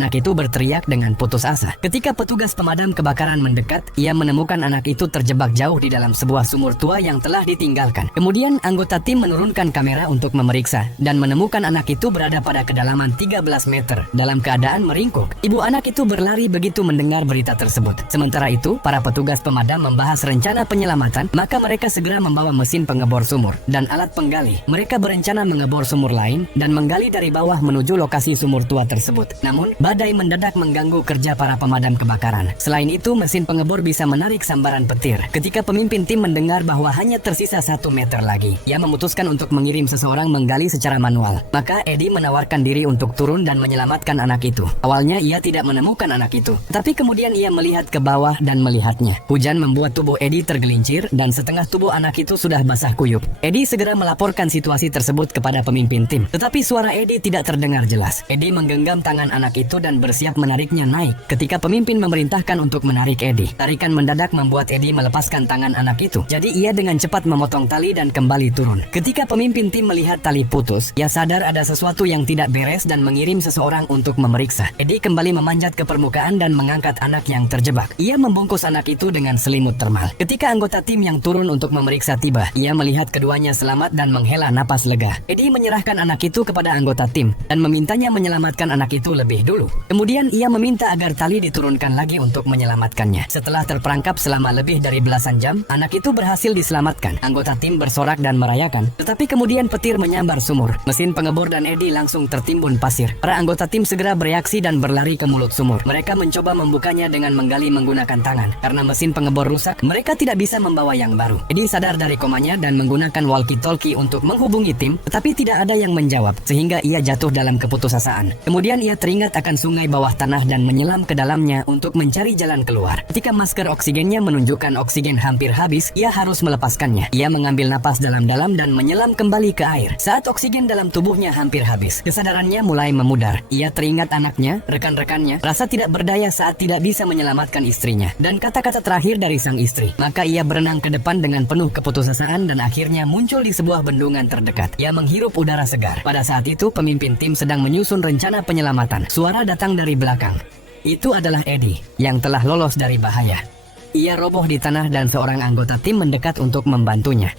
Anak itu berteriak dengan putus asa. Ketika petugas pemadam kebakaran mendekat, ia menemukan anak itu terjebak jauh di dalam sebuah sumur tua yang telah ditinggalkan. Kemudian anggota tim menurunkan kamera untuk memeriksa dan menemukan anak itu berada pada kedalaman 13 meter dalam keadaan meringkuk. Ibu anak itu berlari begitu mendengar berita tersebut. Sementara itu, para petugas pemadam membahas rencana penyelamatan, maka mereka segera membawa mesin pengebor sumur dan alat penggali. Mereka berencana mengebor sumur lain dan menggali dari bawah menuju lokasi sumur tua tersebut. Namun, badai mendadak mengganggu kerja para pemadam kebakaran. Selain itu, mesin pengebor bisa menarik sambaran petir. Ketika pemimpin tim mendengar bahwa hanya tersisa 1 meter lagi, ia memutuskan untuk mengirim seseorang menggali secara manual. Maka Eddie menawarkan diri untuk turun dan menyelamatkan anak itu. Awalnya ia tidak menemukan anak itu, tapi kemudian ia melihat ke bawah dan melihatnya. Hujan membuat tubuh Eddie tergelincir dan setengah tubuh anak itu sudah basah kuyup. Eddie segera melaporkan situasi tersebut kepada pemimpin tim, tetapi suara Eddie tidak terdengar jelas. Eddie menggenggam tangan anak itu dan bersiap menariknya naik. Ketika pemimpin memerintahkan untuk menarik Eddie, tarikan mendadak membuat Eddie melepaskan tangan anak itu. Jadi ia dengan cepat memotong tali dan kembali turun. Ketika pemimpin tim melihat tali putus, ia sadar ada sesuatu yang tidak beres dan mengirim seseorang untuk memeriksa. Eddie kembali memanjat ke permukaan dan mengangkat anak yang terjebak. Ia membungkus anak itu dengan selimut termal. Ketika anggota tim yang turun untuk memeriksa tiba, ia melihat keduanya selamat dan menghela napas lega. Eddie menyerahkan anak itu kepada anggota tim dan memintanya menyelamatkan anak itu lebih dulu. Kemudian ia meminta agar tali diturunkan lagi untuk menyelamatkannya. Setelah terperangkap selama lebih dari belasan jam, anak itu berhasil diselamatkan. Anggota tim bersorak dan merayakan. Tetapi kemudian petir menyambar sumur. Mesin pengebor dan Eddie langsung tertimbun pasir. Para anggota tim segera bereaksi dan berlari ke mulut sumur. Mereka mencoba membukanya dengan menggali menggunakan tangan. Karena mesin pengebor rusak, mereka tidak bisa membawa yang baru. Eddie sadar dari komanya dan menggunakan walkie-talkie untuk menghubungi tim, tetapi tidak ada yang menjawab, sehingga ia jatuh dalam keputusasaan. Kemudian ia teringat akan sungai bawah tanah dan menyelam ke dalamnya untuk mencari jalan keluar. Ketika masker oksigennya menunjukkan oksigen hampir habis, ia harus melepaskannya. Ia mengambil napas dalam-dalam dan menyelam kembali ke air. Saat oksigen dalam tubuhnya hampir habis, kesadarannya mulai memudar. Ia teringat anaknya, rekan-rekannya, rasa tidak berdaya saat tidak bisa menyelamatkan istrinya, dan kata-kata terakhir dari sang istri. Maka ia berenang ke depan dengan penuh keputusasaan dan akhirnya muncul di sebuah bendungan terdekat. Ia menghirup udara segar. Pada saat itu, pemimpin tim sedang menyusun rencana penyelamatan. Suara datang dari belakang. Itu adalah Eddie, yang telah lolos dari bahaya. Ia roboh di tanah dan seorang anggota tim mendekat untuk membantunya.